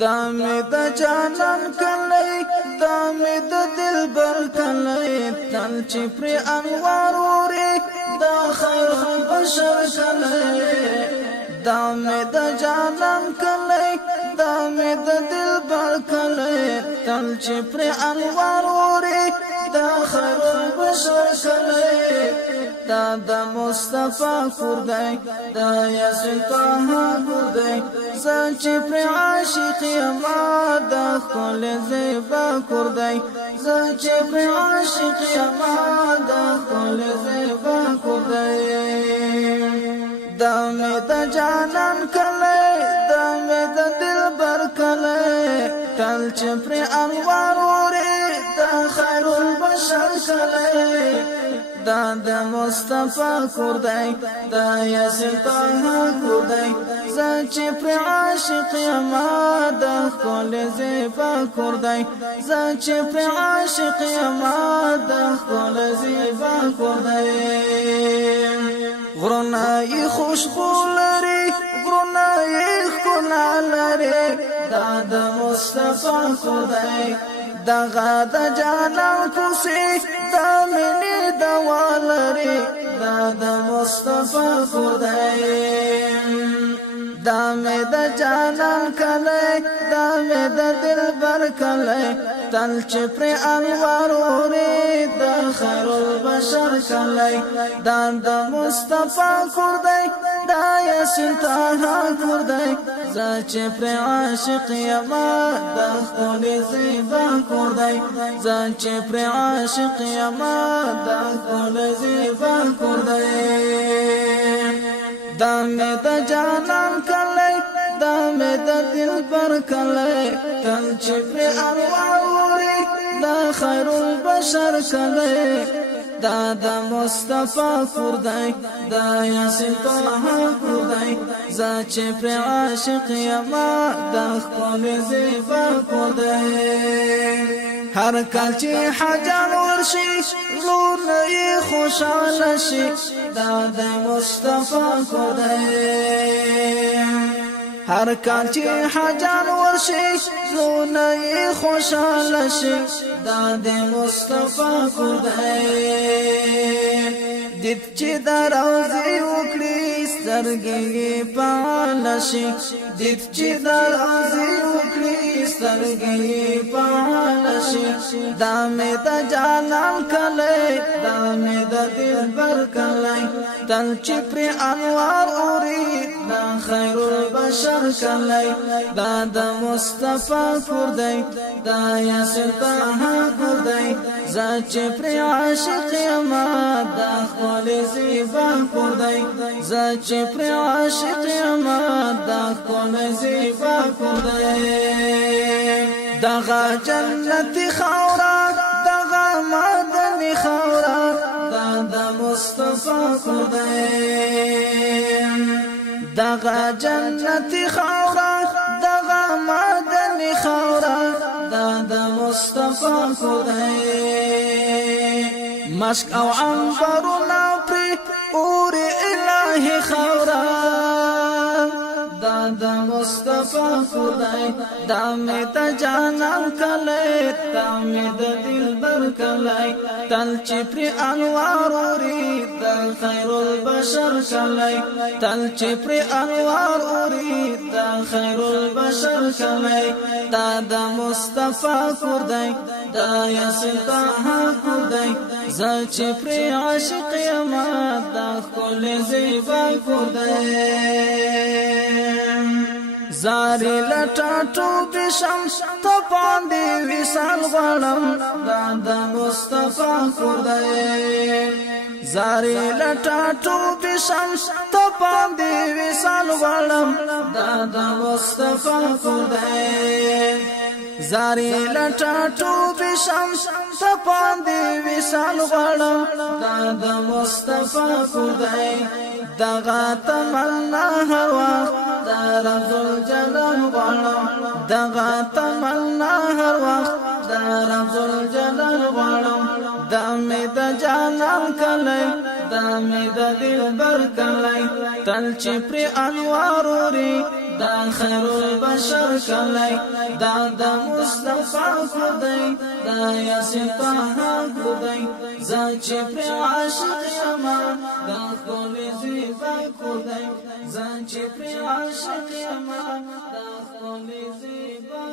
دامي د جانان کلی دامي د دلبر کلی تل چې پر انوار اوري د خیر بشر کلی دامي د جانان کلی دامي د دلبر کلی تل چې پر انوار اوري د خیر بشر کلی دا د مصطفی کردی دا یاسین طه کردی زچ پر عاشق ما د خپل زیبا کردی زچ پر عاشق ما د خپل زیبا کردی دمه د جانان کله دمه د دلبر کله تل چې پر انوار اوري د خیر البشر کله دا د مصطفی کردی دا یاسین طه کردی زچ پر عاشق ما د خپل زیبا کردی زچ پر عاشق ما د خپل زیبا کردی غرنای خوشبو لري غرنای ښکلا لري دا د مصطفی کردی دغه د جانان کوسي د مینې دوا لري دا د مصطفی کردی دا مې د جانان کلی دا مې د دلبر کلی تل چې پر انوار اوري د خیر البشر کلی دا د مصطفی کردی دا یاسین طه کردی زه چې پر عاشق یما د خپل زیبا کردی زه چې پر عاشق یما د خپل زیبا کردی دمه د جانان کلی دمه د دلبر کلی تل چې پر انوار اوري د خیر البشر کلی دا د مصطفی کردی دا یاسین طه کردی زه چې پر عاشق یما د خپل زیبا کردی هر کال چې حجان ورشي زړونه یې خوشاله شي دا د مصطفی کردی هر کال چې حجان ورشي زړونه یې خوشاله شي دا د مصطفی کردی دید چې دا روزي وکړي سترګې پاله شي دید چې دا روزي وکړي سترګې پاله شي دا مې د جانان کلی دا مې د دلبر کلی تل چې پر انوار اوري دا خیر البشر کلی دا د مصطفی کردی دا یاسین طه کردی زه چې پر عاشق یما د خپل زیبا کردی زه چې پر عاشق یما د خپل زیبا کردی دغه جنتی خاورا دغه مدنی خاورا دا د مصطفی کردی دغه جنتی خاورا دغه مدنی خاورا دا د مصطفی کردی مشک او عنبرنا پری اور الهی خاورا دا د مصطفی کردی دا مې د جانان کلی دا مې د دلبر کلی تل چې پر انوار اوري د خیر البشر کلی تل چې پر انوار اوري د خیر البشر کلی دا د مصطفی کردی دا یاسین طه کردی زه چې پر عاشق یما د خپل زیبا کردی زاری لټاټو بشم ته باندې وصال غړم دا د مصطفی کردی زاری لټاټو بشم ته باندې وصال غړم دا د مصطفی کردی زاری لټاټو بشم ته باندې وصال غړم دا د مصطفی کردی دغه تمنا هوا دا رب الجلال غړم دغه تمنا هر وخت دا رب الجلال غړم دمه د جانان کلی دمه د دلبر کلی تل چې پر انوار اوري دا خیر البشر کلی دا د مصطفی خدای دا یاسین طه خدای زچ پر عاشق یما دا خپل زیبا خدای زچ پر عاشق یما دا خپل زیبا